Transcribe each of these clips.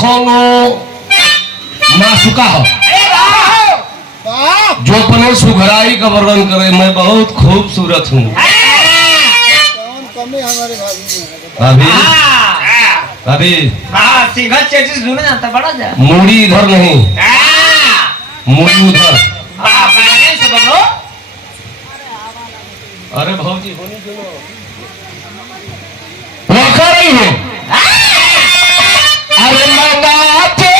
कोनो मासुका हो जो अपने सुघराई का वर्णन करे। मैं बहुत खूबसूरत हूँ। भाभी भाभी मूड़ी इधर नहीं, मूड़ी उधर। अरे भाजी होनी सुनो रखा रही है। अरे मंगाते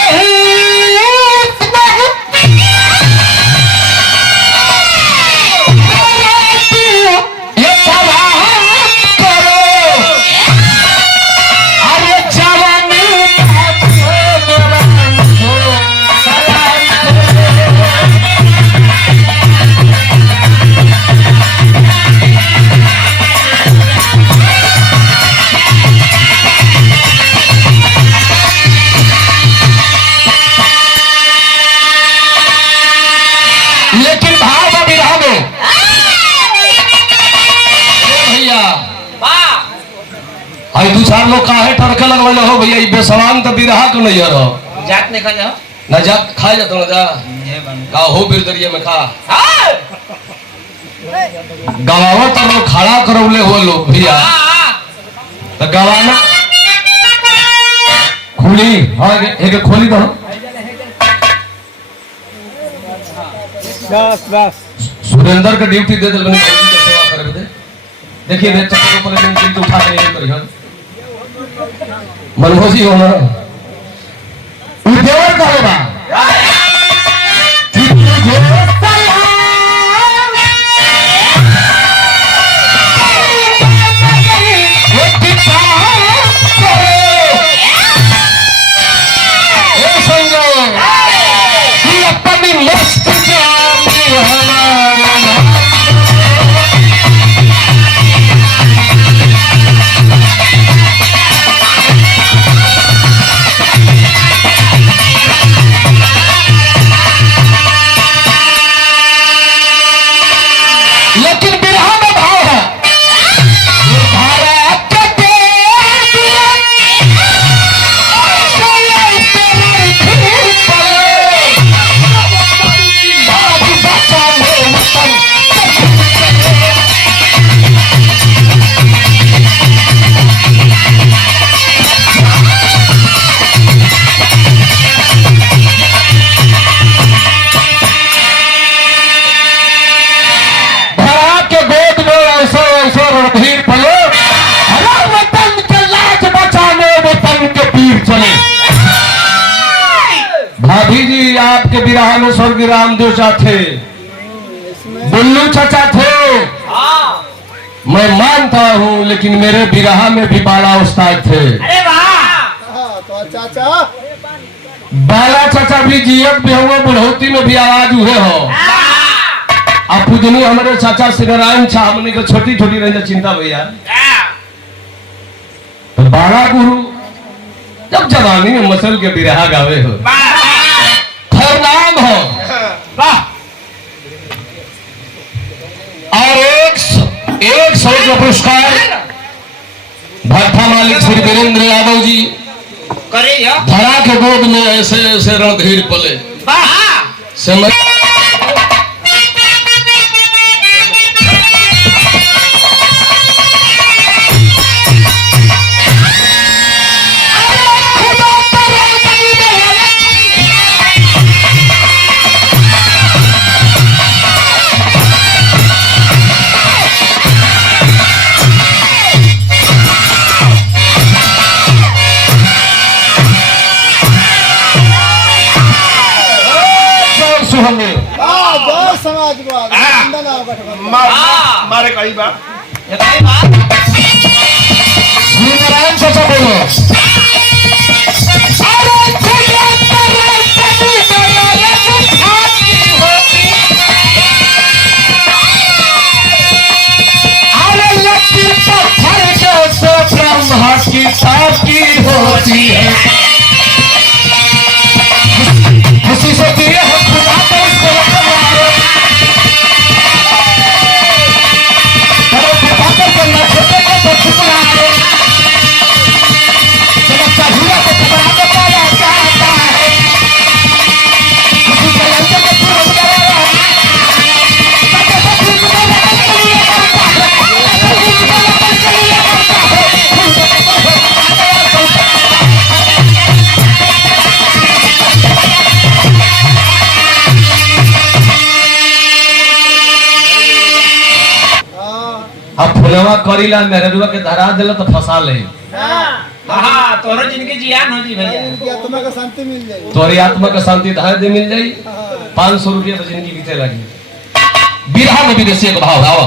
दू चार लोग काहे टरके लगवाले हो भैया। बेसवान तो बिरहा को नहीं रहो। जात नहीं खा जाओ ना जात खा जाता ना जा का हो बिरदरिया में खा गवावा तो लोग खड़ा करौले हो लोग भैया। तो गवाना खुली हाँ एक खोली तो बस सुरेंद्र का ड्यूटी दे दे सेवा करे दे। देखिए रे चक्कर ऊपर में चीज उठा के नहीं करियो मनमोजी हो ना उद्योग का होगा भाभी जी आपके विराह में स्वर्गीय रामदेव चाचा थे, बुल्लू चाचा थे। मैं मानता हूँ लेकिन मेरे विराह में भी बाला उस्ताद थे। अरे वाह तो चाचा बाला चाचा भी जीएफ भी हुए, बुढ़ौती में भी आवाज हुए हो। अब पूजनी हमारे चाचा श्री नारायण छा हमने को छोटी छोटी रहने चिंता भैया। तो बाला गुरु जब जवानी में मसल के विराह गावे हो नाम हो और एक सौ का पुरस्कार भट्टा मालिक श्री वीरेंद्र यादव जी धरा के गोद में ऐसे ऐसे रणधीर पले से मारे कई बार नारायण चाचा बोलो। ब्रह्मा की साकी होती है खुशी से दिए हम खुदा को इसको छोटे को तो छुपना है चमकता हुआ को खबरा देता है। अब फुलवा करीला मेहरुआ के धरा देला तो फंसा ले। हाँ तोरो जिनकी जियान हो जी भैया। इनकी आत्मा का शांति मिल जाएगी। तोरी आत्मा का शांति धाय दे मिल जाई। 500 रुपया तो जिंदगी बीते लगी। बिरहा में विदेशी का भाव आओ।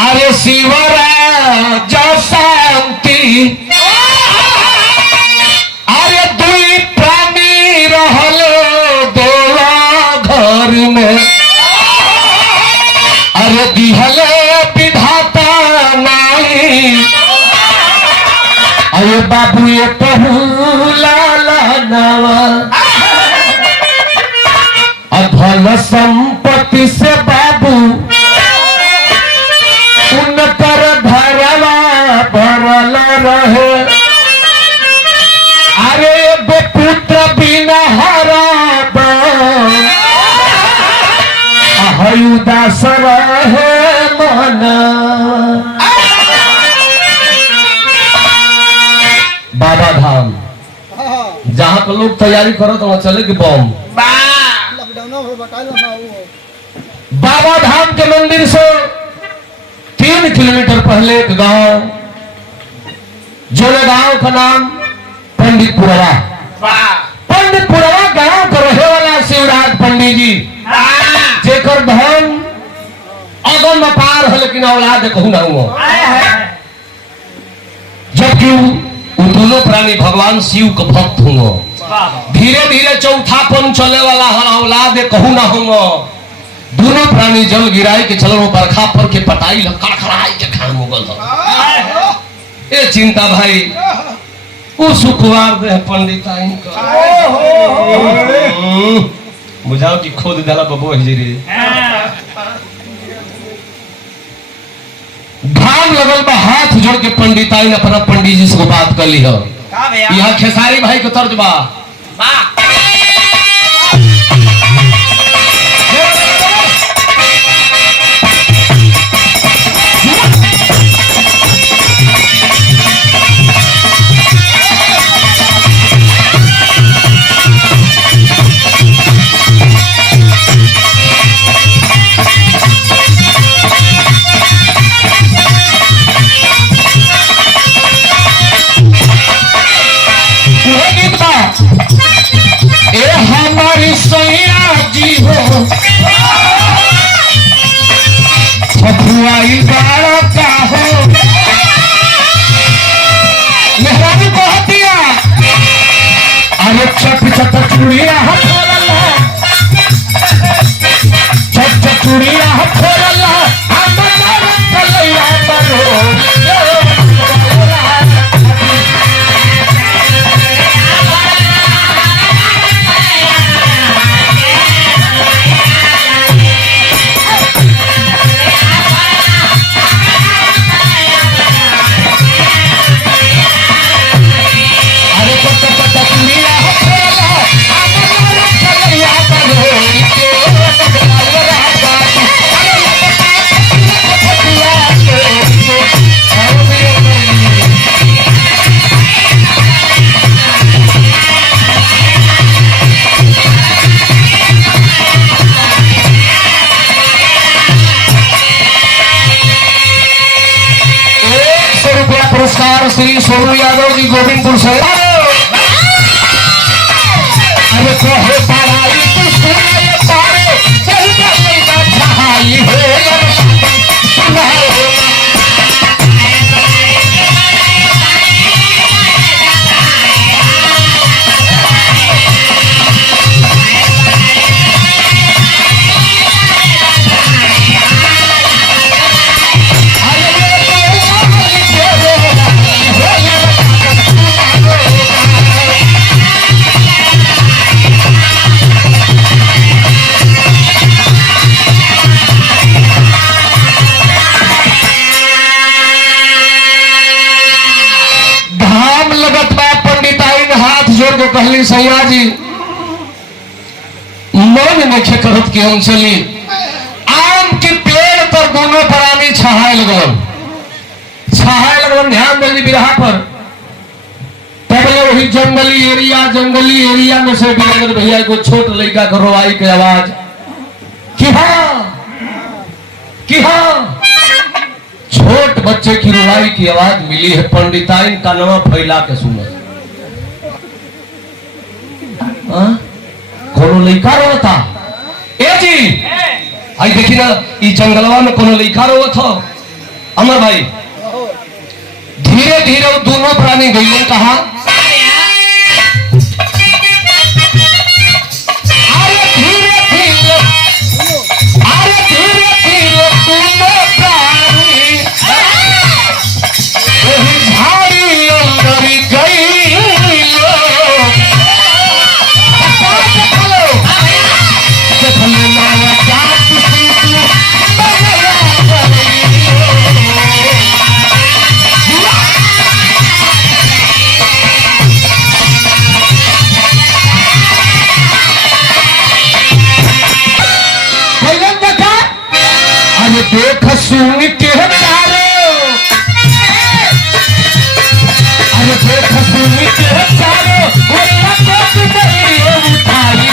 अरे शिवराज शांति अरे दुई प्राणी रहलो देवा घर में अरे दिहले विधाता नहीं अरे बाबू ये पहुला नवा अधन संपत्ति से बाबू उनकर भरवा भरल रहे अरे पुत्र बिना हराब उदास रहे मन। बाबा धाम जहाँ पर लोग तैयारी करो तो वहाँ चले कि बम लॉकडाउन हो बता लो। हाँ वो बाबा धाम के मंदिर से 3 किलोमीटर पहले एक गांव जो गांव का नाम पंडितपुरवा। पंडितपुरवा गांव का रहे वाला शिवराज पंडित जी जेकर धन अगम अपार है लेकिन औलाद कहूं ना हुआ। जबकि वो दोनों प्राणी भगवान शिव का भक्त हुआ। धीरे धीरे चौथापन चले वाला है औलाद कहूं ना हुआ। दोनों प्राणी जल गिराई के चलो बरखा पर के पटाई कड़खड़ाई के खान मुगल ए चिंता भाई वो सुखवार दे पंडित बुझाओ कि खोद दिला बबो हिजरी घाम लगल बा हाथ जोड़ के पंडिताइन अपना पंडित जी से बात कर ली हो। यहाँ खेसारी भाई को तर्ज बा हमारी सैया जी हो छपुआई बाड़ा का हो मेहरानी कह दिया अरे छप छप चूड़िया छप छप चूड़िया श्री सोनू यादव जी गोविंदपुर से अरे कहे पढ़ाई तो सुनाए पारे कहीं नहीं पढ़ाई कहली सैया जी मन में करत के हम चली आम के पेड़ पर दोनों प्राणी छहाए लगल ध्यान दिली बिरहा पर तब वही जंगली एरिया में से वीरेंद्र भैया को छोट लड़का को रोवाई की आवाज कि हाँ छोट बच्चे की रोवाई की आवाज मिली है। पंडिताइन कानवा फैला के सुने कोनो लड़का रोता ए जी आई देखी ना ई जंगलवा में कोनो लड़का रोवत हो। अमर भाई धीरे धीरे वो दोनों प्राणी गई कहा देख सुन के चारो अरे देख सुन के चारो उठाई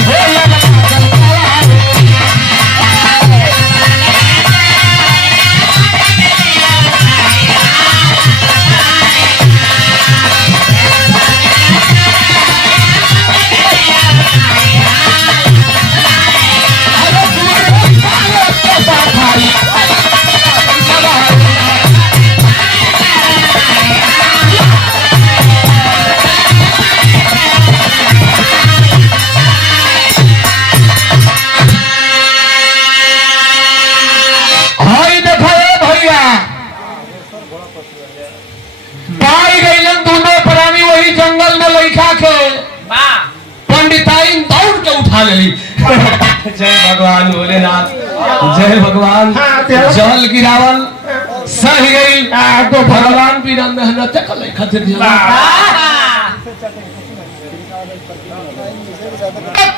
पंडिताइन दौड़ के उठा लेली। जय भगवान भोलेनाथ जय भगवान जल गिरावल सही गई तो भगवान भी मेहनत कर खातिर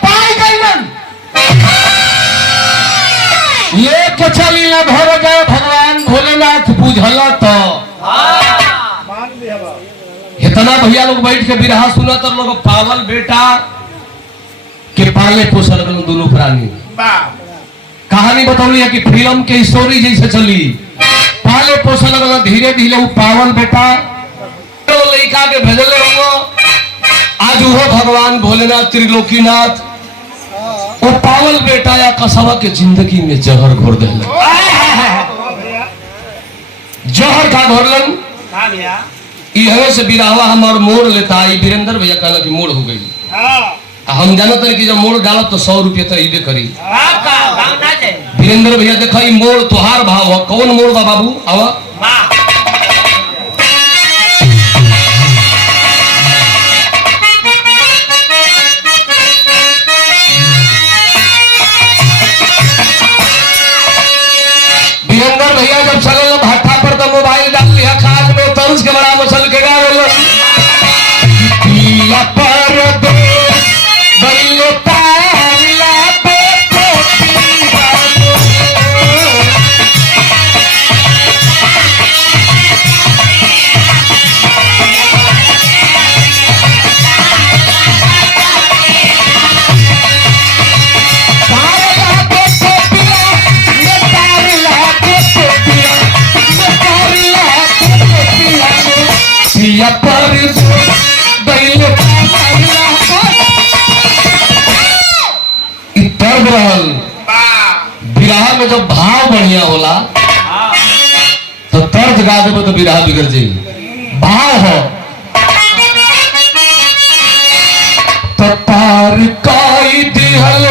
पाई गई लेके चली न भर गए भगवान भोलेनाथ बुझल तो इतना भैया लोग बैठ के बिरहा सुना तो लोग पावल बेटा के पाले पोसल लगल दोनों प्राणी कहानी बतौली है कि फिल्म के स्टोरी जैसे चली पाले पोसल लगल धीरे धीरे वो पावल बेटा तो लड़का के भेजले हो आज वो भगवान भोलेनाथ त्रिलोकीनाथ वो पावल बेटा या कसवा के जिंदगी में जहर घोर दिल जहर का घोरलन इहे से बिरावा हमार मोड़ लेता है। वीरेंद्र भैया कहला कि मोड़ हो गई हम जानते हैं कि जब मोड़ डालो तो 100 रुपये तो इबे करी। वीरेंद्र भैया देखा मोड़ तुहार भाव है कौन मोड़ बा बाबू आवा वीरेंद्र भैया जब चले भाटा पर तो मोबाइल डाल लिया खाद में तंज के बड़ा मसल के गा बिरहा में जब भाव बढ़िया होला तो तर्ज गा देबो तो बिरहा बिगड़ जाई। भाव हो तो तार काई दिहल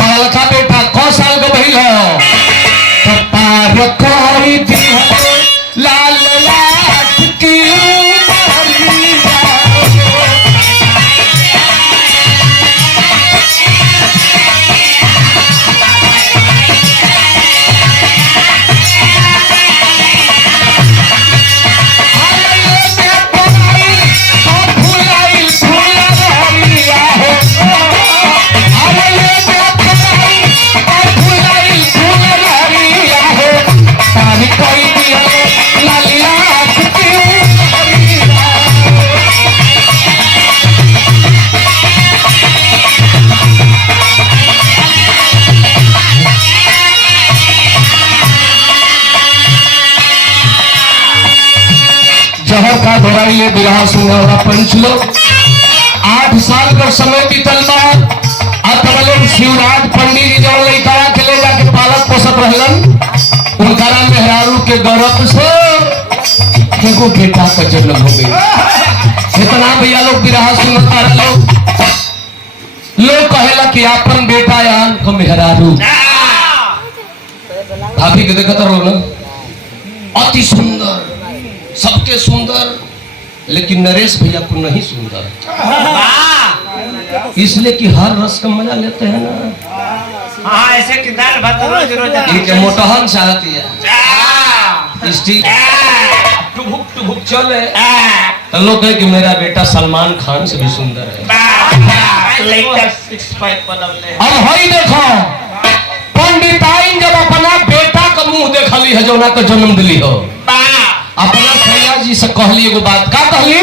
पाल का बेटा कौ साल का भइल हो तो तार काई दिहल लाल लाट की लालिया शहर का दोराई ले विवाह सुनहरा पंच लोग 8 साल का समय बीतल बा। अतवले शिवराज पंडित जी जब लड़का के ले जाके पालक पोषक रहलन उनकारा मेहरारू के गर्भ से एगो बेटा का जन्म हो गई। इतना भैया लोग विवाह सुनता लोग कहेला कि आपन बेटा यान को मेहरारू भाभी के देखत रहो ना, अति सुंदर, सबके सुंदर, लेकिन नरेश भैया को नहीं सुंदर, इसलिए कि हर रस का मजा लेते हैं ना। हाँ ऐसे कि दाल भात रोज रोज इनके मोटहन चाहती है स्टील टुभुक चले तो लोग कहे कि मेरा बेटा सलमान खान से भी सुंदर है। लेटेस्ट 6 बदलले अब हई देखो पंडिताइन जब अपना बेटा का मुंह देखली है जौना का जन्म दिली हो अपना सैया जी से कहली एगो बात का कहली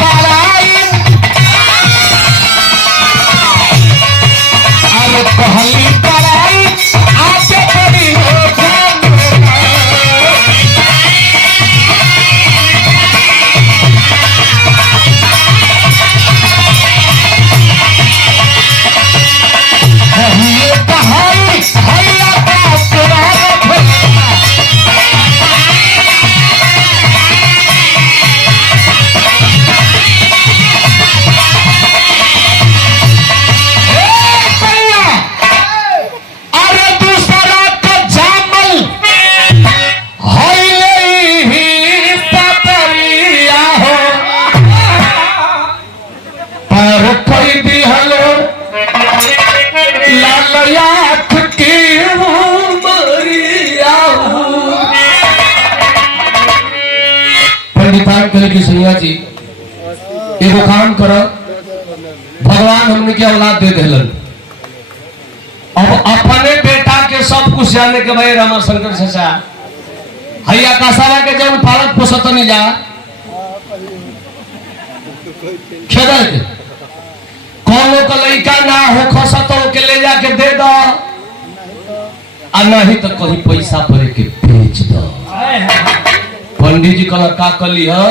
पराई अरे कहली पराई आके पड़ी हो सुनिया जी एगो काम करो भगवान हमने के औलाद दे दिलन अब अपने बेटा के सब कुछ जाने के भाई रामा शंकर चाचा हैया कासावा के जब पालक पोषत नहीं जा खेदर के कोनो का लड़का ना हो खसतो के ले जाके दे दो आ नहीं तो कहीं पैसा पड़े के बेच दो। पंडित जी कहला का कली है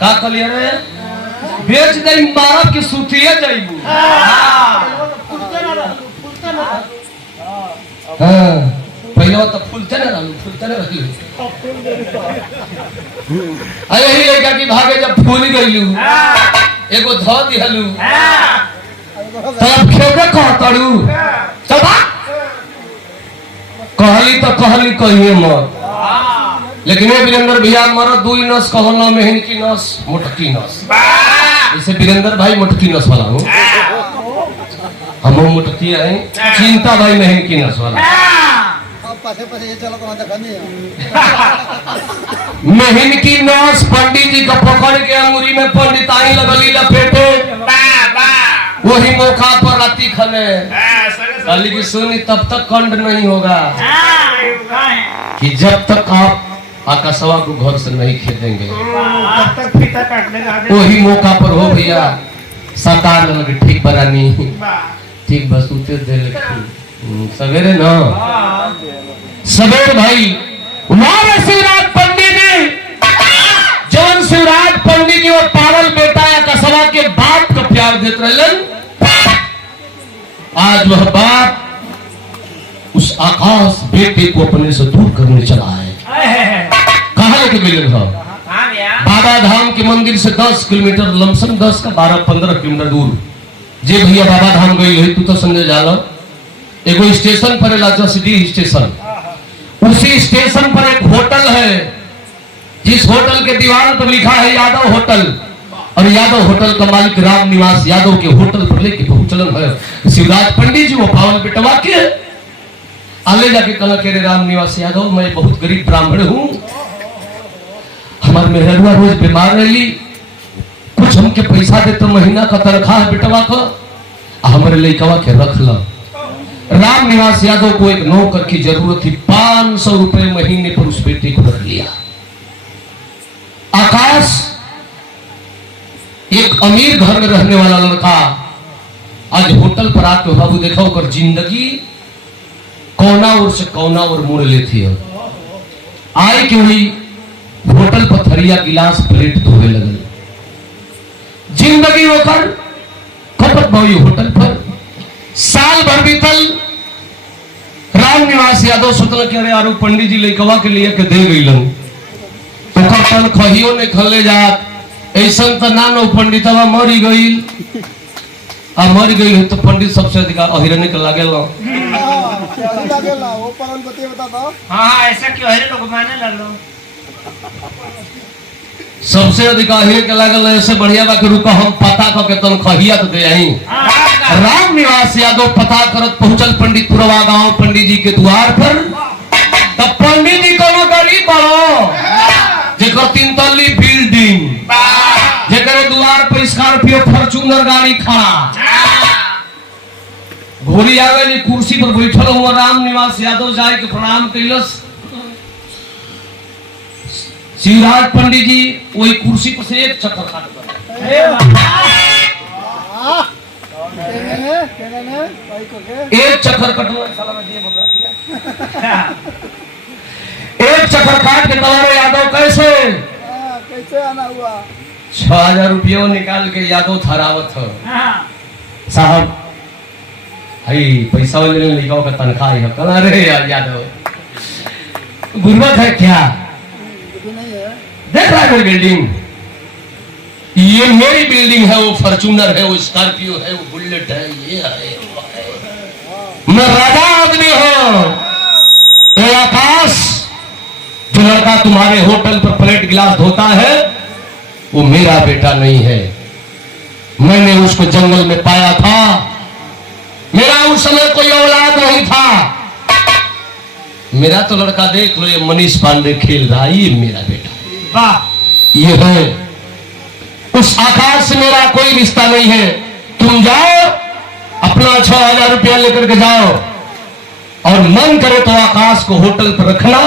का कली रे बेच दे मारा के सुतिए जाइबू। हां पहले तो फूलते न रहलू अरे ही लड़का की भागे जब फूल गइलू एगो ध दिहलू तब खेबे कहतड़ू तब कहली कहिए मत लेकिन ये वीरेंद्र भैया मरद 2 नस कहो ना मेहन की नस मोटकी नस इसे वीरेंद्र भाई मोटकी नस वाला हूँ हम मोटकी है चिंता भाई मेहन की नस वाला मेहन की नस पंडित जी का पकड़ के अंगूरी में पंडिताई लगली लपेटे वही मौका पर राती खने अली की सुनी तब तक कंड नहीं होगा कि जब तक आप आकाशवा को घर से नहीं खेदेंगे तब तक फीता काटने का वही मौका पर हो भैया सरकार लगे ठीक बरानी ठीक बस उते दे लेकिन सवेरे ना सवेरे भाई उन्होंने शिवराज पंडित जी जवन शिवराज पंडित जी और पागल बेटा आकाशवा के बाप का प्यार देते रहलन आज वह बाप उस आकाश बेटे को अपने से दूर करने चला है। कहाँ लेके गए था बाबा धाम के मंदिर से 10 किलोमीटर लमसम 10 का 12-15 किलोमीटर दूर जे भैया बाबा धाम गई है तू तो समझे जाला एगो स्टेशन पर लाजसिटी स्टेशन उसी स्टेशन पर एक होटल है जिस होटल के दीवार पर लिखा है यादव होटल और यादव होटल का मालिक राम निवास यादव के होटल पर लेके पहुंचलन है शिवराज पंडित जी वो पावन बेटवा के आले जाके कहा के रे राम निवास यादव मैं बहुत गरीब ब्राह्मण हूँ हमारे मेहरुआ रोज बीमार रही कुछ हमके पैसा दे तो महीना का तनख्वाह बेटवा का हमारे लड़कवा के रख ला। राम निवास यादव को एक नौकर की जरूरत थी 500 रुपए महीने पर उस बेटे को रख लिया। आकाश एक अमीर घर में रहने वाला लड़का आज होटल पर आके बाबू देखा होकर जिंदगी कौना ओर से कौना ओर मुड़ लेती है। आए कि वही होटल पर थरिया गिलास प्लेट धोवे लगल। जिंदगी होकर खपत भाई होटल पर साल भर बीतल। राम निवास यादव सोचल कि अरे यारो पंडित जी लइकवा के लिए के दे गइलन, ओकर तन खहियो ने खले जात, ऐसन त ना नो पंडितवा मरी गइल। आ मर गइल तो पंडित सबसे अधिक अहिरने के लागेल ना। सही लागेला वो परन बते बता दो। हाँ ऐसा क्यों है लोग माने लगलो। सबसे अधिक अहिर के लागल ऐसे बढ़िया बा कि रुका हम पता क के तन खहिया तो दे आई। राम निवास यादव पता करत पहुंचल पंडितपुरवा गांव पंडित जी के द्वार पर। तब पंडित जी कोनो गरीब बड़ो जेकर 3 तल्ली बिल्डिंग, जेकर द्वार पर स्कॉर्पियो फॉर्च्यूनर गाड़ी खड़ा, घोड़ी आवेली कुर्सी पर बैठल हुआ। राम निवास यादव जाए के प्रणाम कैलस। शिवराज पंडित जी वही कुर्सी पर से एक चक्कर काट केने भाई को के एक चक्कर कटवा साला में दिए बकरा दिया। एक चक्कर काट के तवारे यादव कैसे कैसे आना हुआ? 6000 रुपया निकाल के यादव थरावत हो। साहब हई पैसा वाले लिखाओ का तनख्वाह है। कल अरे यार यादव गुर्बत है क्या? नहीं है। देख रहा है मेरी बिल्डिंग, ये मेरी बिल्डिंग है, वो फॉर्च्यूनर है, वो स्कॉर्पियो है, वो बुलेट है, ये है। मैं राजा आदमी हूं। ये आकाश जो लड़का तुम्हारे होटल पर प्लेट गिलास धोता है वो मेरा बेटा नहीं है। मैंने उसको जंगल में पाया था, मेरा उस समय कोई औलाद नहीं था। मेरा तो लड़का देख लो, ये मनीष पांडे खेल रहा है, ये मेरा बेटा। वाह, ये है। उस आकाश से मेरा कोई रिश्ता नहीं है। तुम जाओ अपना 6000 रुपया लेकर के जाओ, और मन करे तो आकाश को होटल पर रखना,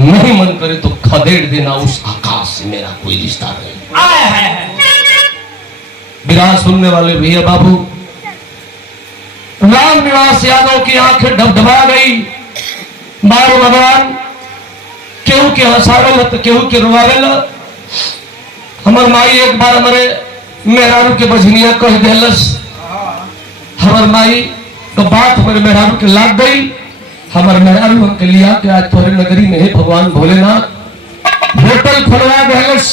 नहीं मन करे तो खदेड़ देना। उस आकाश से मेरा कोई रिश्ता नहीं। विराज सुनने वाले भैया बाबू, राम निवास यादव की आंखें डबडबा गई। बारो भगवान केहू के हंसावल तो केहू के रोवावेल। हमर माई एक बार हमारे मेहरारू के बजनिया कह देलस। हमर माई का बात हमारे मेहरारू के लाग गई। हमर मेहरारू हमके लिया के आज तोरे नगरी में है भगवान भोलेनाथ होटल खोलवा देलस।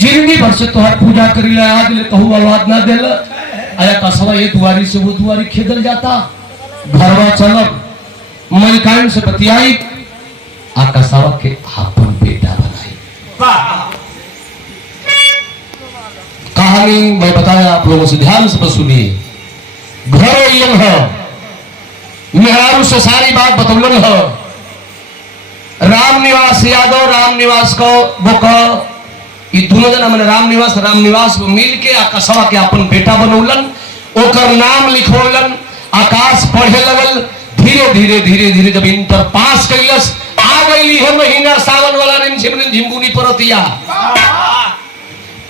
जिंदगी भर से तोहर पूजा करी ला, आज ले कहू आवाज ना देल। आया कसवा ये दुआरी से वो दुआरी खेदल जाता। घरवा चलब मलिकाइन से बतियाई, आकाशवा के आपन बेटा बनाई। कहानी मैं बताया आप लोगों से, ध्यान से सुनिए। घर यम है, मेहरारू से सारी बात बतौलन है। राम निवास यादव राम निवास को बोका ये दोनों जना मैंने राम निवास को मिल के आकाशवा के अपन बेटा बनौलन। ओकर नाम लिखोलन। आकाश पढ़े लगल। धीरे धीरे धीरे धीरे जब इंटर पास कैलस, आ गई है महीना सावन वाला रिमझिम झिमगुनी परतिया।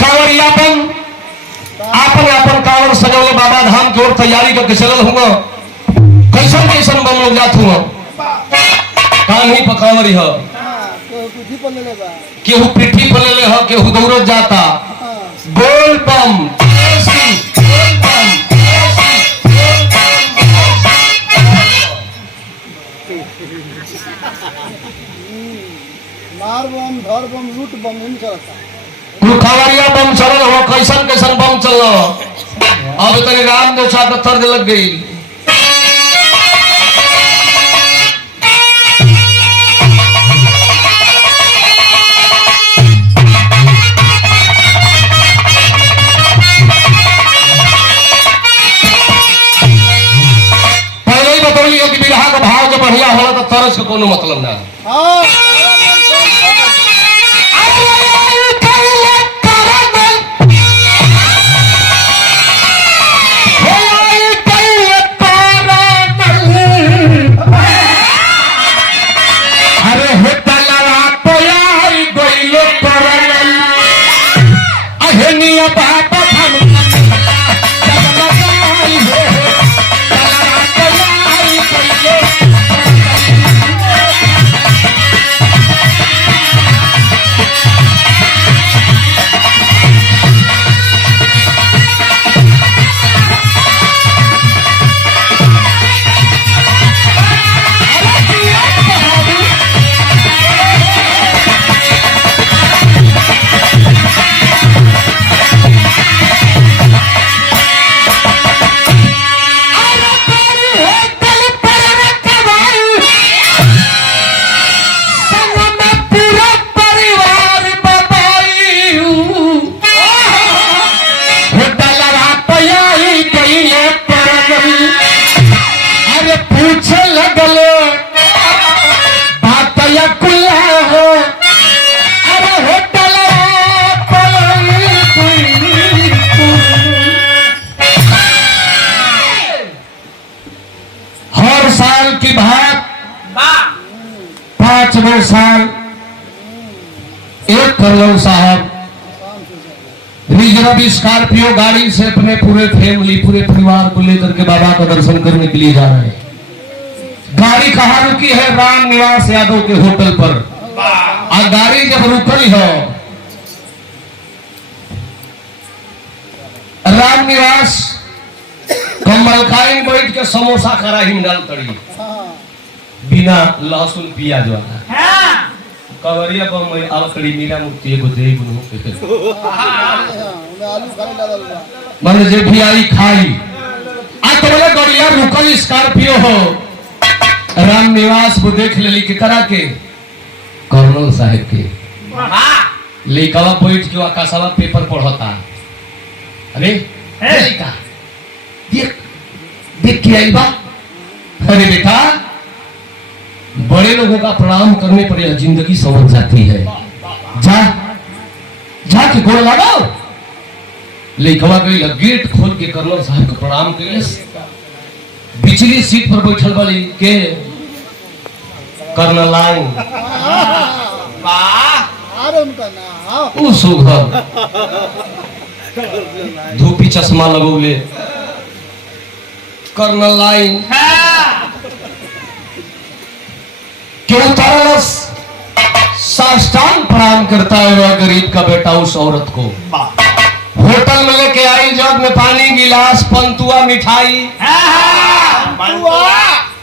कांवरियापन आपन आपन कांवर सजौले बाबा धाम की ओर तैयारी करके चलल हुआ। कैसन कैसन बम लोग जात हुआ। कान्ही पर कांवरी हो, केहू पिट्ठी पर ले हो, केहू दौड़त जाता। बोल बम बोल बम। मार बम, धर बम, लूट बम इन चलता। तू खबरिया बम चलल हो, कैसन कैसन बम चल। अब तनी राम देव साथ तर्ज लग गई। पहले ही बतौलिए कि बिरहा का भाव जो बढ़िया होला तो तरस का कोनो मतलब ना। 5वें साल एक कर्नल साहब रिजर्व स्कॉर्पियो गाड़ी से अपने पूरे फैमिली पूरे परिवार को लेकर के बाबा का दर्शन करने के लिए जा रहे हैं। गाड़ी कहाँ रुकी है? राम निवास यादव के होटल पर। और गाड़ी जब रुकल है राम निवास कमलकाइन बैठ के समोसा कढ़ाई में डाल तड़ी बिना लहसुन प्याज वाला कवरिया पर मैं अलकड़ी मीरा मूर्ति एगो दे गुनु आलू खाने डाल बा मन जे भी आई खाई आ तोले गड़िया रुकल स्कॉर्पियो हो राम निवास को देख लेली के करा के कर्नल साहब के लेकवा बैठ के आकाशवा पेपर पढ़ता। अरे लड़का देख देख के आई बा। अरे बेटा बड़े लोगों का प्रणाम करने पर यह जिंदगी समझ जाती है। जा जा के गोड़ लगाओ। लेखवा गई गेट खोल के कर्नल साहब को प्रणाम कर बिचली सीट पर बैठल वाली के कर्नल लाइन अरे उनका नाम उ सुघर धूपी चश्मा लगौले कर्नल लाइन क्यों तरस साष्टांग प्रणाम करता है वह गरीब का बेटा उस औरत को। होटल में लेके आई जग में पानी गिलास पंतुआ मिठाई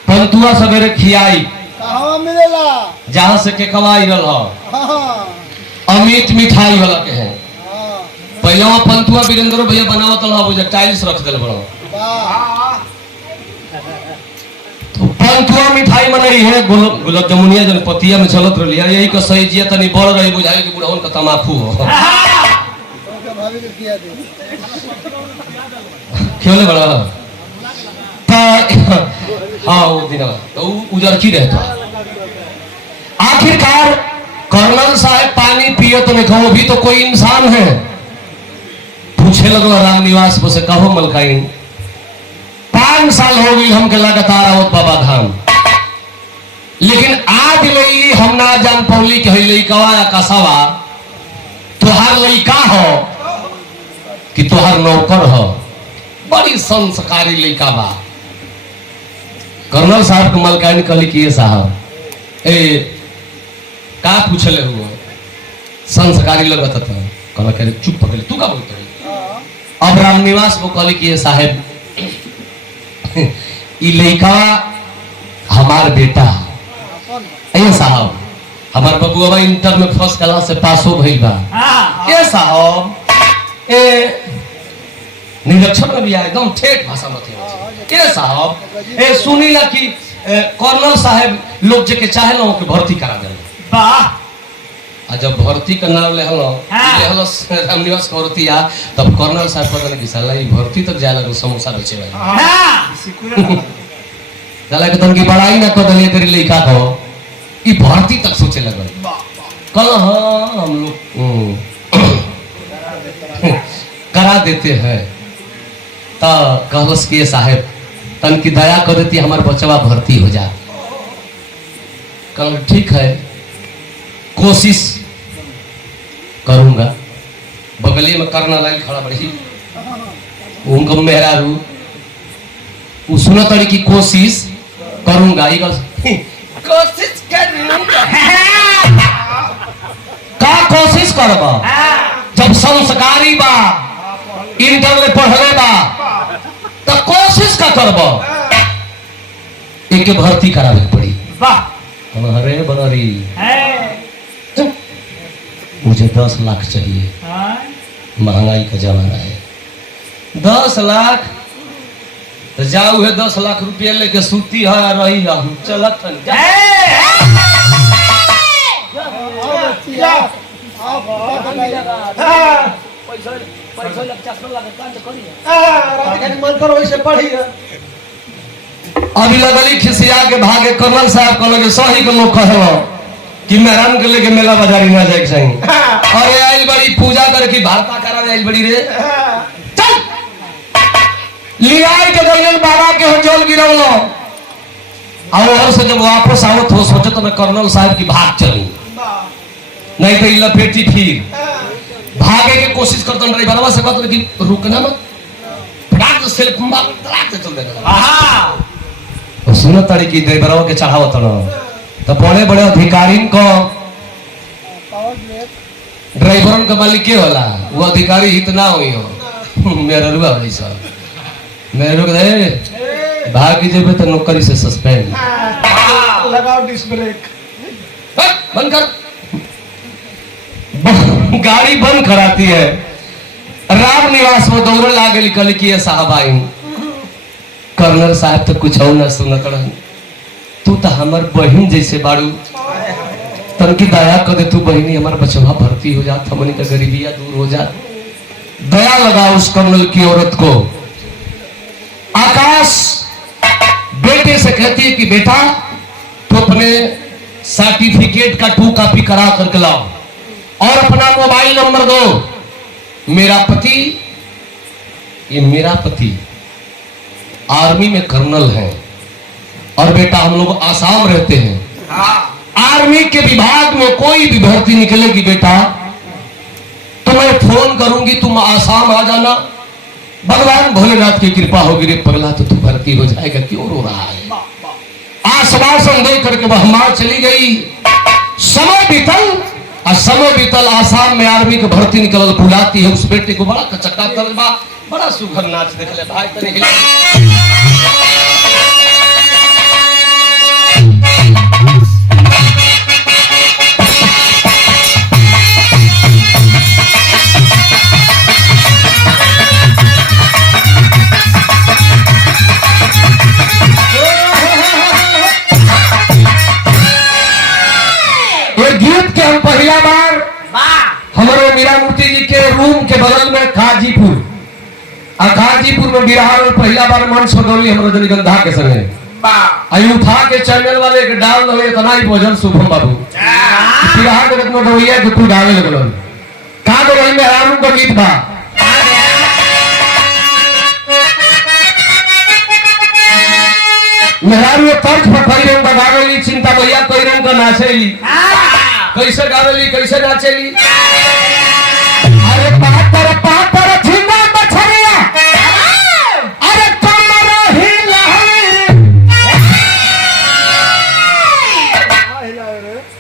पंतुआ सवेरे खियाई कहाँ मिलेला जहां से के कमाई रल हाँ अमित मिठाई वाला के है। हाँ पहले वहाँ पंतुआ वीरेंद्र भैया बनावत रहा टाइल्स रख दिल बड़ा वाह तो पंतुआ मिठाई मनई है गुलाब जमुनिया जन पतिया में चलत रही है यही का सही जिया तनी बढ़ रही बुझाई कि बुढ़ावन का तमाकू हो तो भाभी ने किया दे खेले बड़ा हाँ वो दिन तो उजर की रहता। आखिरकार कर्नल साहब पानी पिए तो नहीं कहो भी तो कोई इंसान है। पूछे लगो राम निवास से कहो मलकाई 5 साल हो गई हमके लगातार आवत बाबा धाम लेकिन आज लई हम ना जान पौली के लइकवा या कसवा तोहार लइका हो कि तोहार नौकर हो। बड़ी संस्कारी लइका बा। कर्नल साहब को मलकाइन कहली कि ये साहब ए का पूछले हुआ संस्कारी लगत था कहला करे चुप पकड़ तू का बोलत रही। अब राम निवास को कहली कि ये साहब ई लइका हमार बेटा ए साहब हमार बबुआ इंटर में फर्स्ट क्लास से पास हो भइल बा। ए साहब ए निरक्षर में भी आए एकदम ठेठ भाषा में थे। ए साहब ए सुनीला कि कर्नल साहब लोग जे के चाहे ना के भर्ती करा देल वाह। जब भर्ती का नाम ले हलो रामनिवास भर्ती आ तब कर्नल साहब पता नहीं साला ई भर्ती तक जाए लगो समोसा बेचे भाई साला के तन की बड़ाई ना कर दलिए तेरी लइका को ई भर्ती तक सोचे लगल कल हां हम लोग करा देते हैं तो कहलस कि साहब तन की दया कर देती हमारे बच्चा भर्ती हो जा। कल ठीक है कोशिश करूंगा। बगली में करना लाइन खड़ा बड़ी उनको मेहरारू वो सुनो तड़ी की कोशिश करूंगा कोशिश करूंगा का कोशिश करबा जब संस्कारी बा इंटर में पढ़ले बा तो कोशिश का करबा एक भर्ती करावे पड़ी। वाह अरे बनरी मुझे 10 लाख चाहिए महंगाई का जमाना है 10 लाख तो जाऊ है 10 लाख रुपया लेके सूती है रही हम चलत अभी लगली खिसिया के भागे कर्नल साहब कहल सही के लोग कहलो कि मेहरान के लेके मेला बाजारी ना जाए चाहिए। अरे आइल बड़ी पूजा करे कि भारता करा आइल बड़ी रे चल लियाई के गइल बाबा के हो जल गिरवलो और से जब वापस आवत हो सोचो तो मैं कर्नल साहब की भाग चलूं, नहीं तो इला पेटी फिर भागे की कोशिश करता ड्राइवरवा से बात लेकिन रुकना मत, फटाक से सेल्फ मार फटाक से चल देगा। सुनो तारी की ड्राइवरवा के चढ़ावत ना तो बड़े बड़े अधिकारी को पावर ब्रेक ड्राइवरन का मालिक के होला वो अधिकारी इतना हुई हो मेरा रुआ भाई साहब मेरे रुक दे भाग जेबे तो नौकरी से सस्पेंड। लगाओ डिस्क ब्रेक बंद कर गाड़ी बंद कराती है। राम निवास में दौड़ लागे निकल की साहब आई कर्नल साहब तो कुछ और ना सुनत रही, तू तो हमार बहन जैसे बाड़ू, तनकी दया कर दे तू बहनी हमार बचवा भर्ती हो जात, हमनी का गरीबिया दूर हो जात, दया लगा उस कर्नल की औरत को। आकाश बेटे से कहती है कि बेटा तो अपने सर्टिफिकेट का 2 कॉपी करा करके लाओ और अपना मोबाइल नंबर दो। मेरा पति, ये मेरा पति आर्मी में कर्नल है और बेटा हम लोग आसाम रहते हैं, आर्मी के विभाग में कोई भी भर्ती निकलेगी बेटा तो मैं फोन करूंगी, तुम आसाम आ जाना, भगवान भोलेनाथ की कृपा होगी रे पगला तो तू भर्ती हो जाएगा, क्यों रो रहा है। आश्वासन दे करके वह मां चली गई। समय बीतल आसाम में आर्मी की भर्ती निकल बुलाती है उस बेटे को, बड़ा कचक्का तलबा, बड़ा सुघर नाच देख ले भाई तने गीत के हम पहला बार हमारे मीरा मूर्ति जी के रूम के बगल में काजीपुर में बिहार में पहला बार मन सदौली हम रजनीगंधा के संगे आई उठा के चैनल वाले के डाल दो इतना ही भोजन शुभम बाबू बिहार के रत्न गवैया के तू गावे लगल का दो रही में राम का गीत बा मेहरारू ये तर्ज पर कई रंग गावेली, चिंता भैया कई रंग का नाचेली, कैसे गावेली कैसे नाचेली। अरे पातर झिंगा मछरिया अरे कमर हिला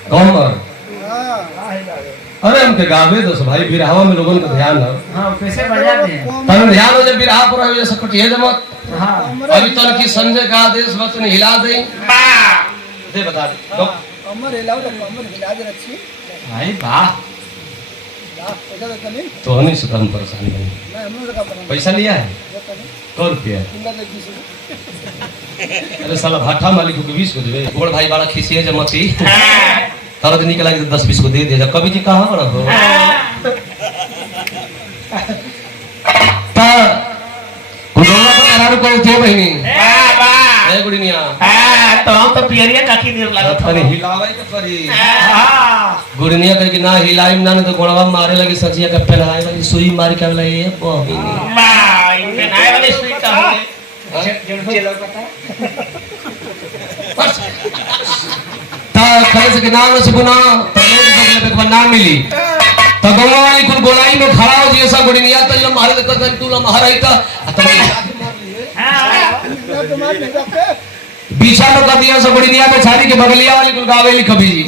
कमर अरे हमके गावे दो भाई बिरहावा में लोगों का ध्यान है। हाँ कैसे बजाते हैं तन ध्यान हो जब बिरहा पर हो जैसे कटिए जमत। हाँ अभी तन की संजय का आदेश वचन हिला दे दे बता दे कमर हिलाओ तो कमर हिला दे रखी भाई वाह पैसा देता नहीं तो नहीं सुतम परेशान नहीं मैं हम लोग का बना पैसा लिया है देता नहीं 100 रुपया। तुमका देखी अरे साला भाटा मालिक को 20 को देवे गोड़ भाई बड़ा खिसी है जमती तारा दिन निकला के 10-20 को दे दिया। कवि जी कहाँ बड़ा हो ता कुडोला पर आराम करे थे बहनी ए गुड़िया तो हम तो पियरिया काकी निर लागत तनी हिलावे के परी हाँ गुड़िया कह के ना हिलाई ना तो गोड़वा मारे लगी सजिया के पहनाए वाली सुई मार के वाला ये बहनी वाह इनके नाय वाले स्वीट का है जो चलो पता बस ता करे से के नाम से गुना तने के नाम मिली तो गंगा वाली कुल गोलाई में खड़ा हो जैसा गुड़िया तो लम मारे तो तू लम हराई था तुम्हारे नहीं रखते बीचा में कर दिया सब गुड़िया पे छाड़ी के बगलिया वाली कुल गावेली कभी जी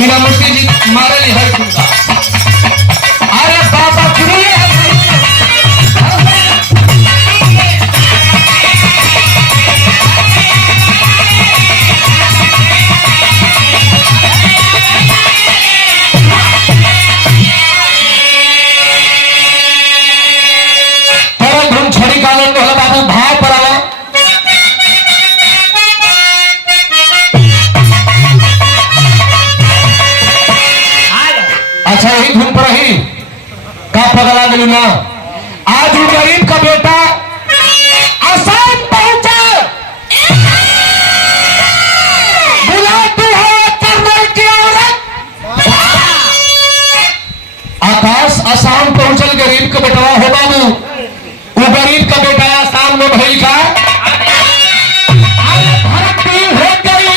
मीना मूर्ति जी मारे ली हर खुदा। अरे बाबा सुनिए छड़ी का लोग है बाबू भाव पर आवा। अच्छा यही धुन पर ही का पगला गलू ना। आज वो गरीब का बेटा आसाम पहुंचा, बुलाती है करने की औरत। आकाश आसाम पहुंचल गरीब का बेटा हो बाबू। वो गरीब का बेटा आसाम में भई का भर्ती हो गई।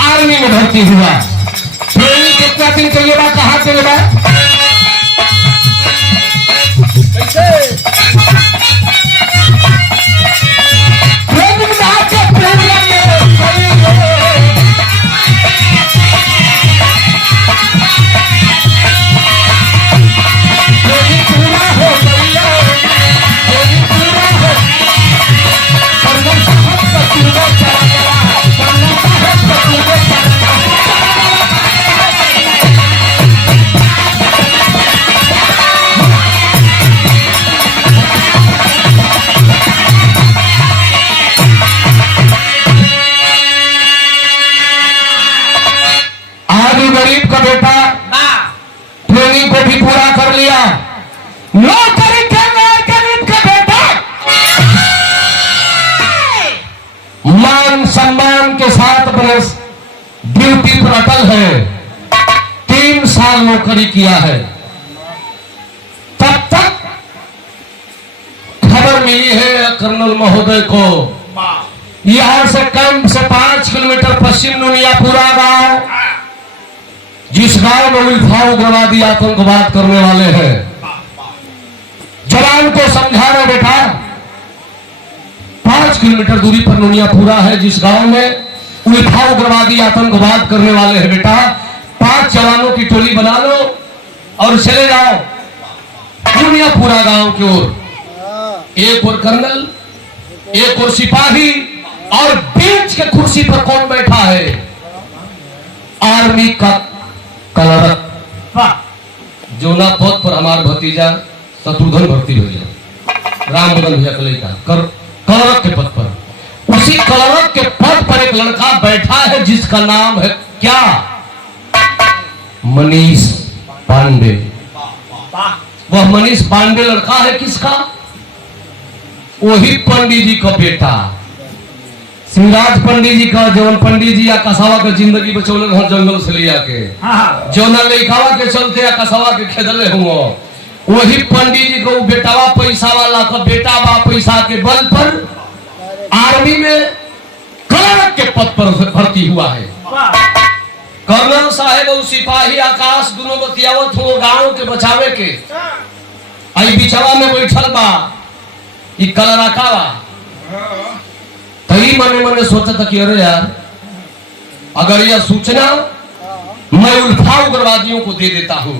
आर्मी में भर्ती हुआ। ट्रेनिंग कितना दिन के लिए बा, कहाँ के लिए बा? ट्रेनिंग में आके ट्रेनिंग पूरा हो गई है। ट्रेनिंग पूरा हो कर्नल साहब का चूड़ा चला गया। कर्नल साहब का चूड़ा चला गया। आज गरीब का बेटा ट्रेनिंग को भी पूरा कर लिया। नौकरी के लिए गरीब का बेटा मान सम्मान के साथ अपने ड्यूटी पर अटल है। 3 साल नौकरी किया है। तब तक खबर मिली है कर्नल महोदय को, यहां से कम से 5 किलोमीटर पश्चिम नुनियापुरा गांव, जिस गांव में उल्फा उग्रवादी आतंकवाद करने वाले हैं। जवान को समझाना बेटा 5 किलोमीटर दूरी पर नुनियापुरा है, जिस गांव में उल्फा उग्रवादी आतंकवाद करने वाले हैं। बेटा 5 जवानों की टोली बना लो और चले जाओ नुनियापुरा गांव की ओर। एक और कर्नल, एक और सिपाही, और बीच के कुर्सी पर कौन बैठा है? आर्मी का कलरक, जोना पद पर हमारा भतीजा शत्रुघ्न भर्ती हो जाए। रामबदन भैया कले का कलरक के पद पर। उसी कलरक के पद पर एक लड़का बैठा है जिसका नाम है क्या? मनीष पांडे। वह मनीष पांडे लड़का है किसका? वही पंडित जी का बेटा, शिवराज पंडित जी का। जौन पंडित जी कसावा के जिंदगी बचौले हो जंगल से लिया के, जौना लइकावा के चलते कसावा के खेदले हुआ, वही पंडित जी को बेटावा पैसा वाला का बेटा बा। पैसा के बल पर आर्मी में कलरक के पद पर भर्ती हुआ है। कर्नल साहेब और सिपाही आकाश दोनों बतियावत हो गांव के बचावे के। आई बिचवा में बैठल बा ई कलरकावा। तभी मने मने सोचा था कि अरे यार, अगर यह सूचना मैं उल्फा उग्रवादियों को दे देता हूं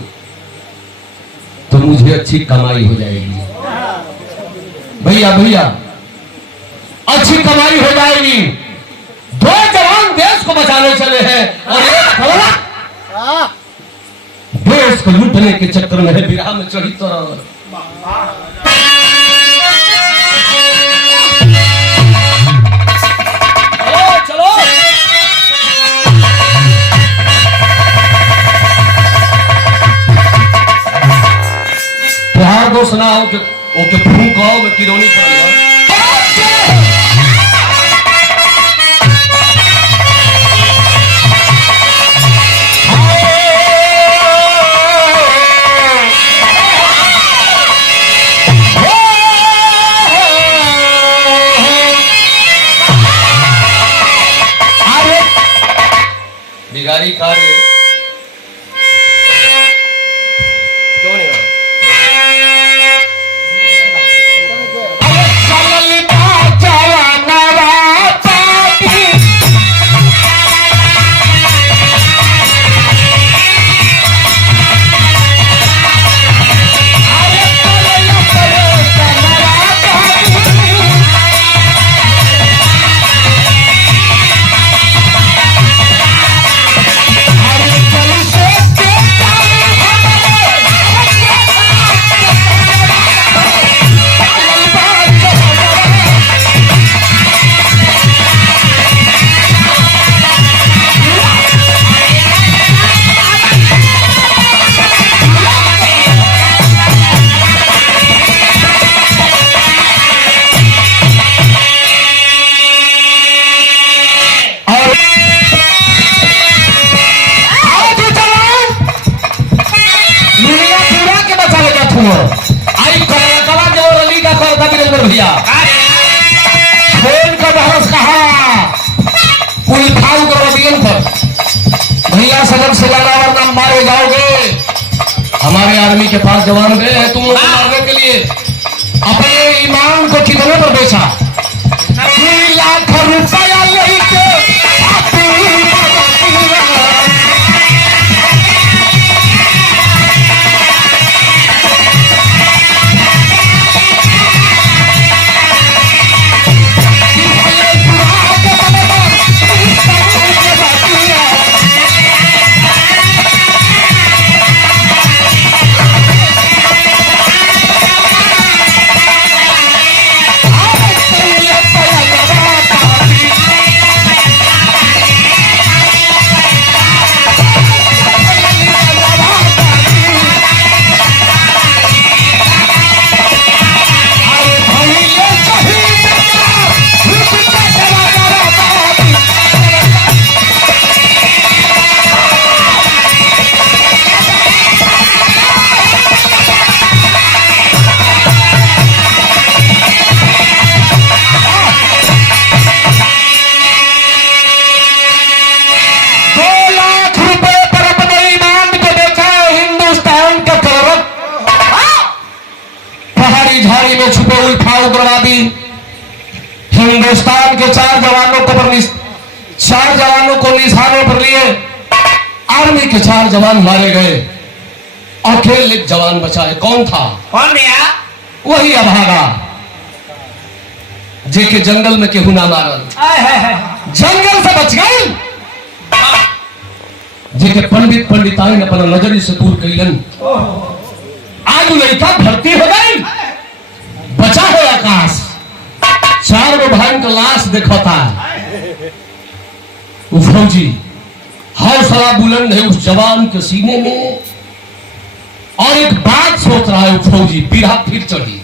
तो मुझे अच्छी कमाई हो जाएगी। भैया भैया अच्छी कमाई हो जाएगी। 2 जवान देश को बचाने चले हैं और एक कलरक देश को लूटने के चक्कर में बिरहा में चढ़ी। तो चलो आगो सुनाओ कि ओके फूंको में किरोनी पड़ी बिगाड़ी कार्य क्यों नहीं हो? आई कला जो रली का करता वीरेंद्र भैया फोन का बहस कहा उल्फाऊ का रबियन पर भैया सदन से लगा वरना मारे जाओगे। हमारे आर्मी के पास जवान गए हैं तुम मारने के लिए। अपने ईमान को कितने पर बेचा? 2 लाख रुपया लेके झाड़ी में छुपे उल्फाऊ उग्रवादी हिंदुस्तान के 4 जवानों को निशाने पर लिए। आर्मी के 4 जवान मारे गए, अकेले एक जवान बचा है। कौन था? कौन भैया? वही अभागा जेके जंगल में केहू ना मारल, जंगल से बच गए, जेके पंडिताइन अपना नजरी से दूर कैलन। आज लड़का भर्ती हो गई, बचा है आकाश। 4 भाई का लाश देखता वो फौजी हौसला बुलंद है उस जवान के सीने में, और एक बात सोच रहा है वो फौजी। पीढ़ा फिर चढ़ी।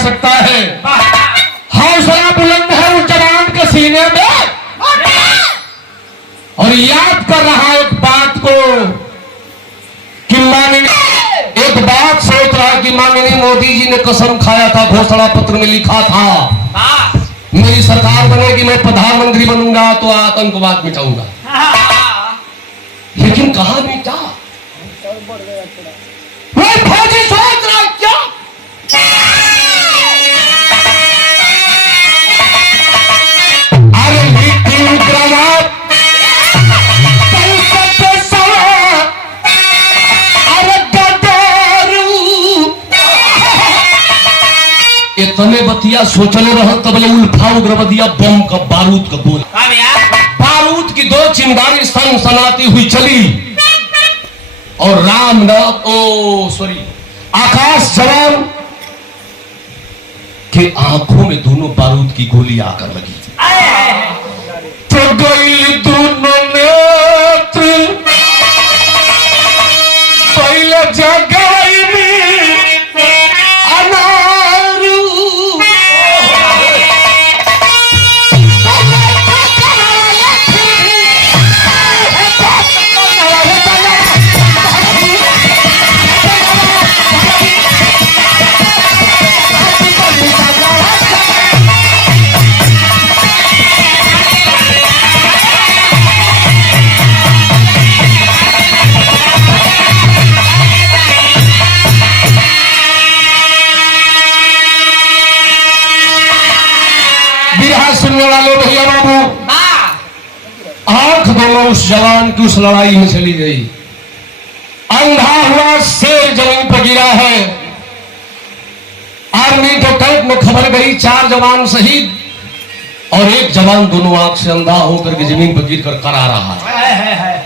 सकता है। हौसला बुलंद है उस जवान के सीने में, और याद कर रहा एक बात को कि माननीय, एक बात सोच रहा है कि माननीय मोदी जी ने कसम खाया था, घोषणा पत्र में लिखा था मेरी सरकार बनेगी, मैं प्रधानमंत्री बनूंगा तो आतंकवाद मिटाऊंगा। लेकिन कहां मिटा? बढ़ गया थोड़ा। वो फौजी सोच रहा है क्या? अरे लिट्टी ग्राम इतने बतिया सोचले रह तबले उल्फा उग्रवादिया बम का बारूद का गोला, बारूद की दो चिंगारी सनसनाती हुई चली और आकाश जवान के आंखों में दोनों बारूद की गोली आकर लगी। तो गई दोनों नेत्र पहले जगाई में अनारू। सुनने वाले भैया बाबू, आंख दोनों उस जवान की उस लड़ाई में चली गई। अंधा हुआ शेर जमीन पर गिरा है। आर्मी के कैंप में खबर गई 4 जवान शहीद और एक जवान दोनों आंख से अंधा होकर के जमीन पर गिर कर करा रहा है।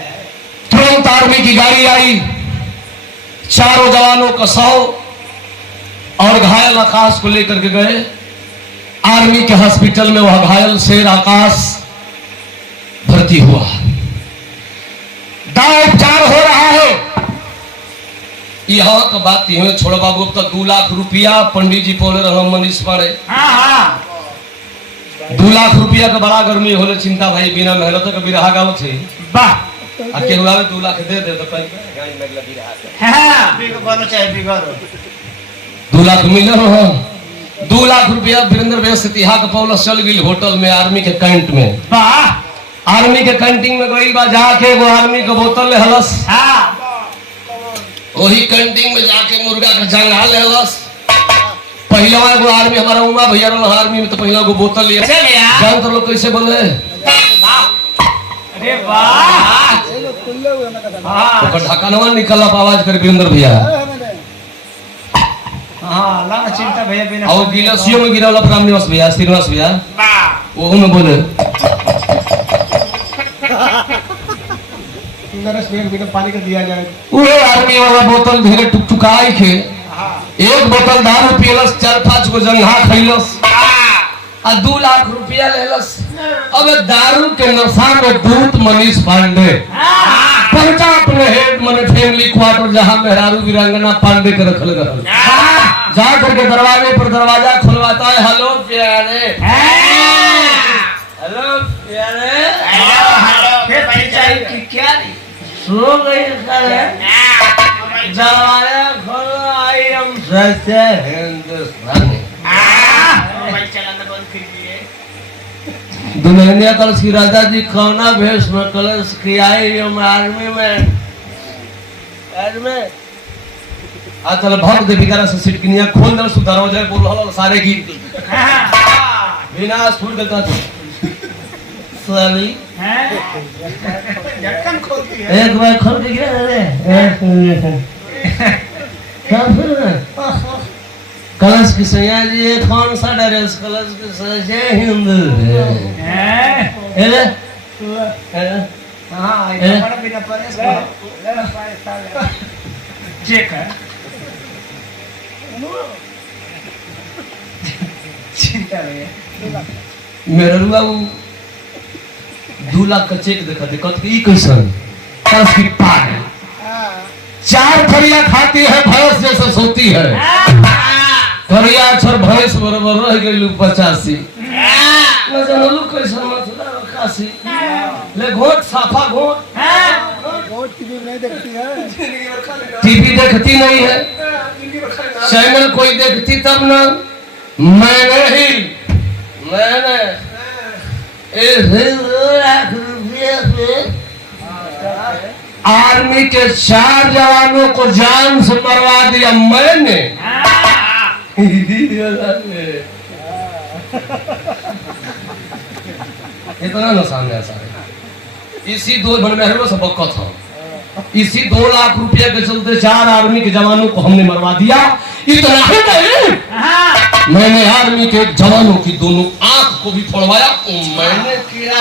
तुरंत आर्मी की गाड़ी आई, चारों जवानों का शव और घायल आकाश को लेकर के गए आर्मी के हॉस्पिटल में। वह घायल शेर आकाश भर्ती हुआ, दाव उपचार हो रहा है। यहां का बात यह छोड़ बाबू, अब तक 2 लाख रुपया पंडित जी बोले रहा मनीष पाड़े। 2 लाख रुपया का बड़ा गर्मी होले चिंता भाई, बिना मेहनत के बिरहा गाँव थे वाह आके हुआ 2 लाख दे तो गाड़ी में लगी रहा 2 लाख मिले हो। 2 लाख रुपया वीरेंद्र व्यस्त तिहाक पौलस चल गई होटल में आर्मी के कैंट में। आर्मी के कैंटीन में गई बा, जाके वो आर्मी के बोतल ले हलस, वही कैंटीन में जाके मुर्गा का जंगा ले हलस। पहला एगो आर्मी हमारा उमा भैया आर्मी में तो पहला को बोतल लिया जान तो लोग कैसे बोले अरे वाह खुले हुए मैं तो ढक्कनवा निकला आवाज कर वीरेंद्र भैया। हाँ ना चिंता भैया बिना और गिलासियों में गिरा वाला राम निवास भैया, श्रीनिवास भैया वो में बोले पानी का दिया जाए। वो आर्मी वाला बोतल धीरे टुकटुकाई के एक बोतल दारू पियलस, 4-5 गो जंघा खैलस आ 2 लाख रुपया लेलस। अब दारू के नशा में दूत मनीष पांडे पहुंचा अपने हेड मने फैमिली क्वार्टर जहां मेहरारू वीरांगना पांडे के रखल रहल। जा करके दरवाजे पर दरवाजा खुलवाता है, हेलो प्यारे, हेलो प्यारे, फिर पंचायत की क्या सो गई दरवाजा खोलो, आई हम सच्चे हिंदुस्तानी। मोबाइल चलाना बंद कर दिए। दुल्हनिया कलश की राजा जी कौना भेष में कलश की आई हम आर्मी में चल भग दे बिगारा से सिटकिनिया खोल दे दरवाजा बोल हल सारे गिर विनाश फूल देता था साली ढक्कन खोलती है एक बार खोल के गिरा अरे कलश की सैया जी ये कौन सा ड्रेस कलश की सैया हिंदू है हाँ ये बड़ा बिना परेश का चेक है चिंता नहीं है मेरे रुआ वो 2 लाख का चेक देखा थे कत की कैसन कलश की पान 4 फरिया खाती है भैंस जैसे सोती है करिया अक्षर भैंस बराबर रह गई 85 न जानलू कैसन मथुरा रखासी ले घोट साफा घोट बहुत टीवी नहीं देखती है। टीवी देखती नहीं है, चैनल कोई देखती तब ना। मैंने आर्मी के 4 जवानों को जान से मरवा दिया मैंने। इतना नुकसान है सारे। इसी 2 बनमेहरों से बकत हो, इसी 2 लाख रुपए के चलते 4 आर्मी के जवानों को हमने मरवा दिया। इतना ही नहीं, मैंने आर्मी के जवानों की दोनों आंख को भी फोड़वाया। मैंने किया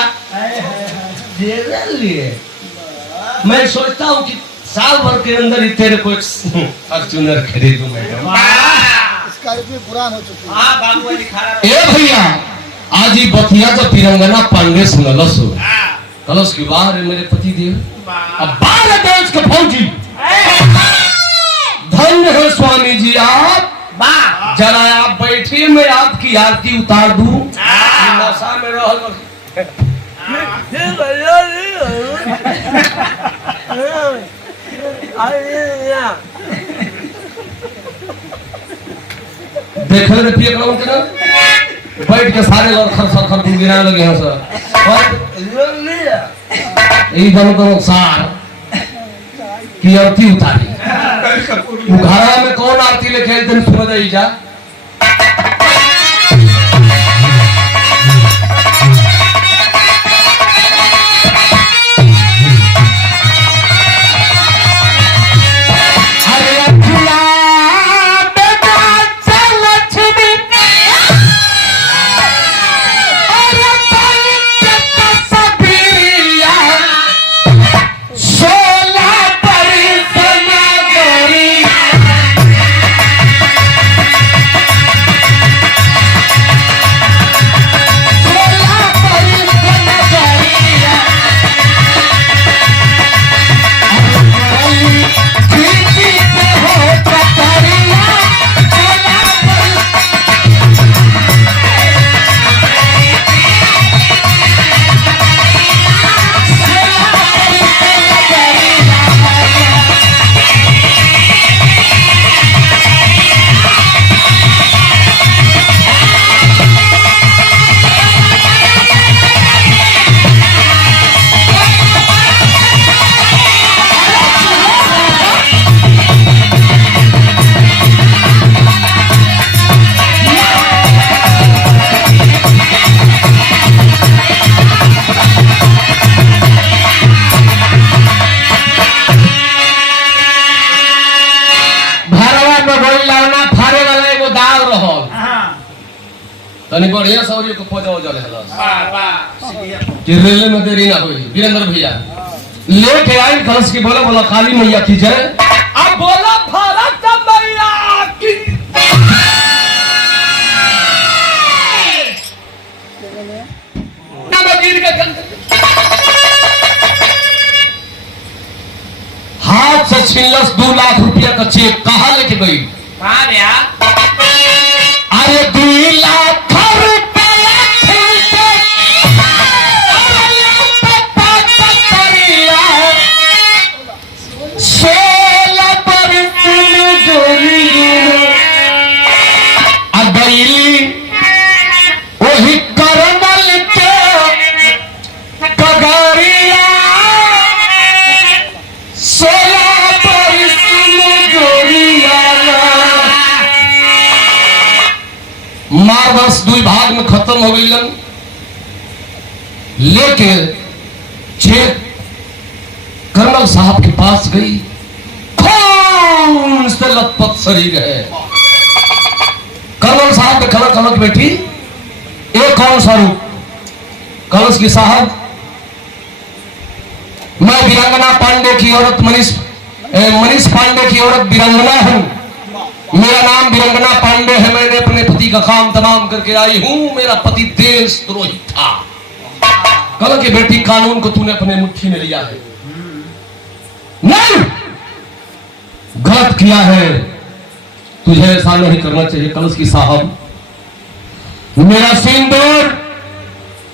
जेल लिए। मैं सोचता हूँ कि साल भर के अंदर ही तेरे को फॉर्च्यूनर खरीदूं मैडम। स्कॉर्पियो पुरान हो चुकी है। हाँ बाबू वाली खाना ए भैया आज ही बतिया तो तिरंगना पांडे सुनलस कलश की बार है मेरे पति देव। अब 12 देश के फौजी धन्य है स्वामी जी आप। जरा आप बैठिए, मैं आपकी आरती उतार दूं। नशा में देख रहे पिए कौन के ना बैठ के सारे लोग खर गिराने लगे हैं सर। एकदम को सार की आरती उतारी। घरा में कौन आरती लेके एक दिन समझ आई जा। तनी बढ़िया सौरी को पोजा वजल है कि रेले में देरी ना हुई। वीरेंद्र भैया लेके आई कलश की बोला बोला काली मैया की जय। अब बोला भारत मैया की। हाथ से छीनलस 2 लाख रुपया का चेक। कहाँ लेके गई? अरे 2 लाख वही करमल के कगरिया 16 बरस मार्गस 2 भाग में खत्म हो गई। लेके चेक कर्नल साहब के पास गई। खून से लथपथ शरीर है। कर्नल साहब ने खड़ा कलश बैठी। एक कौन सा रूप? कलश की साहब मैं वीरांगना पांडे की औरत मनीष पांडे की औरत वीरांगना हूं। मेरा नाम वीरांगना पांडे है। मैंने अपने पति का काम तमाम करके आई हूं। मेरा पति देशद्रोही था। कल की बेटी कानून को तूने अपने मुट्ठी में लिया है। नहीं, गलत किया है। तुझे ऐसा नहीं करना चाहिए कलश की साहब। मेरा सिंदूर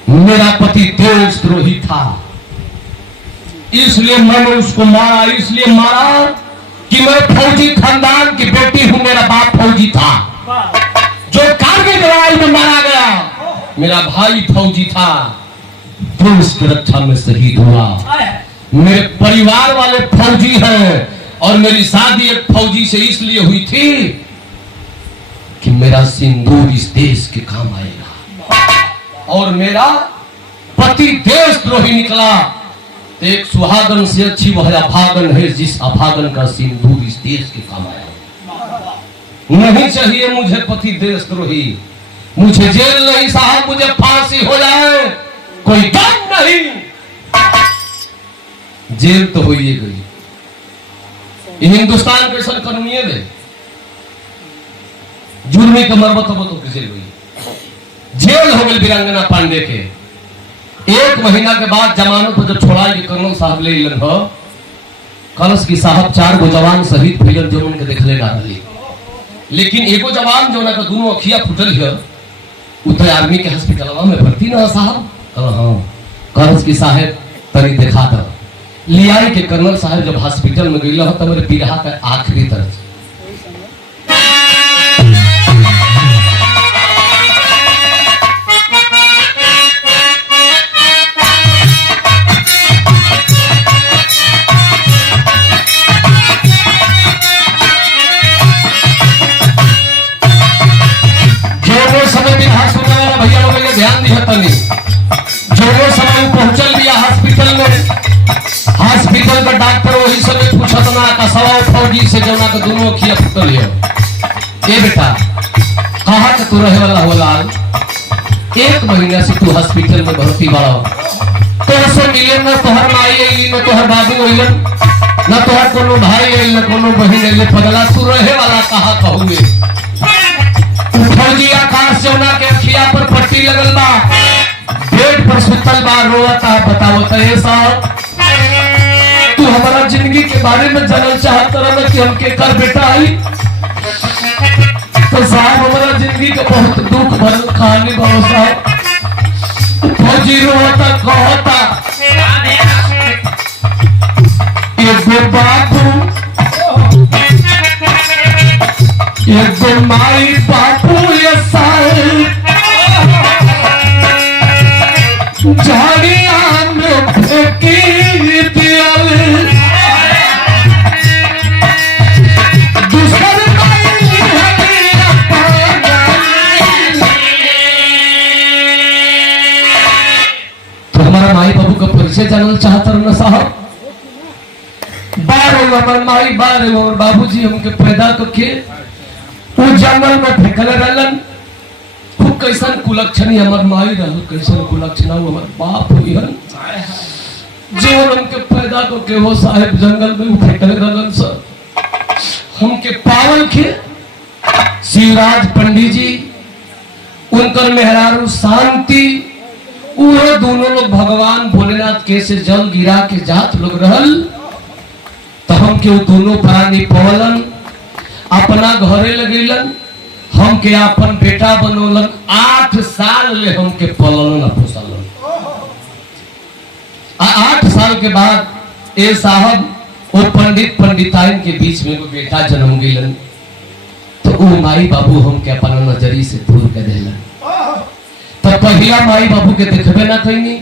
मेरा पति देशद्रोही था, इसलिए मैंने उसको मारा। इसलिए मारा कि मैं फौजी खानदान की बेटी हूं, मेरा बाप फौजी था। जो कारगिल लड़ाई में मारा गया मेरा भाई फौजी था, देश की रक्षा में शहीद हुआ। मेरे परिवार वाले फौजी हैं और मेरी शादी एक फौजी से इसलिए हुई थी कि मेरा सिंदूर इस देश के काम आएगा। और मेरा पति देशद्रोही निकला तो एक सुहागन से अच्छी वह अभागन है जिस अभागन का सिंदूर इस देश के काम आया। नहीं चाहिए मुझे पति देशद्रोही, मुझे जेल नहीं साहब, मुझे फांसी हो जाए कोई गम नहीं। जेल तो हो ही गई। हिंदुस्तान कैसा कानून है, जुर्मी का मरबत हो तो किसी हुई जेल हो गई वीरांगना पांडे के। 1 महीना के बाद जमानत पर जब छोड़ा कर्नल साहब ले लन हो कलश की साहब 4 गो जवान शहीद भइलन जो उनके देखले ना रही। लेकिन एगो जवान जो ना का दोनों अखिया फुटल है उतर आर्मी के हॉस्पिटलवा में भर्ती ना साहब। हां कलश की साहब तरी देखा दो लियाई के कर्नल साहब जब हॉस्पिटल में गइल हो त मेरे बिरहा का आखिरी तरफ ध्यान दिया तनी जो वो समय पहुंचल दिया हॉस्पिटल में। हॉस्पिटल का डॉक्टर वही समय पूछत ना का सवाल फौजी से जना के दोनों खिया फुटल है। ए बेटा कहां के तू रहे वाला हो लाल, 1 महीना से तू हॉस्पिटल में भर्ती बाड़ा। तोर से मिले ना तोहर माई आई ना तोहर बाबू आई ना तोहर कोनो भाई आई ना कोनो बहन आई। पगला तू रहे वाला कहां कहूए। फौजी आकाश जौना के अखिया पर पट्टी लगल बा, बेड पर सुतल बा, रोता बताओ तो ये साहब तू हमारा जिंदगी के बारे में जानल चाहत रहा कि हम के कर बेटा आई तो साहब हमारा जिंदगी का बहुत दुख भरल कहानी बाबू साहब। फौजी रोता कहता ये बाबू ये माई बापू ये सारे झाड़िया में फेंकी दियल दूसर तो हमारा माई बाबू का परिचय जानना चाहता ना साहब। बार हमारे माई बार और बाबूजी हमके पैदा करके वो जंगल में फेंकले रहलन। खूब कैसन कुलक्षणी हमर माई रहल, कैसन कुलक्षणा हमर बाप होइहन जीवन हमके पैदा को के वो साहेब जंगल में फेंकले रहलन। सर हमके पावल के शिवराज पंडित जी उनकर मेहरारू शांति वो दोनों लोग भगवान भोलेनाथ के से जल गिरा के जात लोग रहल। तो हमके वो दोनों प्राणी पवलन अपना घरे लगेलन, हमके अपन बेटा बनोलन। 8 साल ले हमके पललन पोसलन। 8 साल के बाद ए साहब वो पंडिताइन के बीच में वो बेटा जन्म गइलन। तो वो माई बाबू हमके अपन नजरी से दूर कर देलन। तो पहला माई बाबू के देखबे ना कहीं,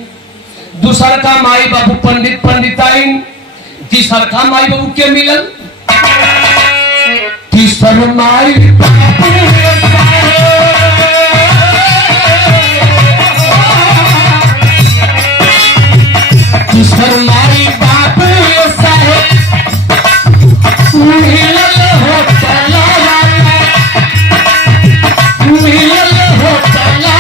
दूसर का माई बाबू पंडिताइन, तीसर का माई बाबू के मिलन, तीसर माई बाबू तीसर माई बाबू मिलन हो चला मिलन हो चला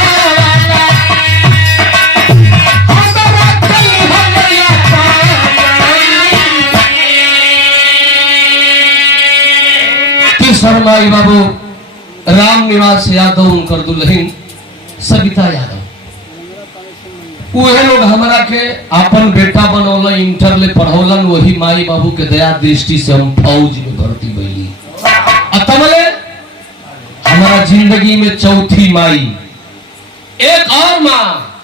माई बाबू राम निवास यादव उनकर दुल्हन सविता यादव। उहे लोग हमारा के अपन बेटा बनौलन, इंटर ले पढ़ौलन। वही माई बाबू के दया दृष्टि से हम फौज में भर्ती भइली। तमले हमारा जिंदगी में चौथी माई, एक और माँ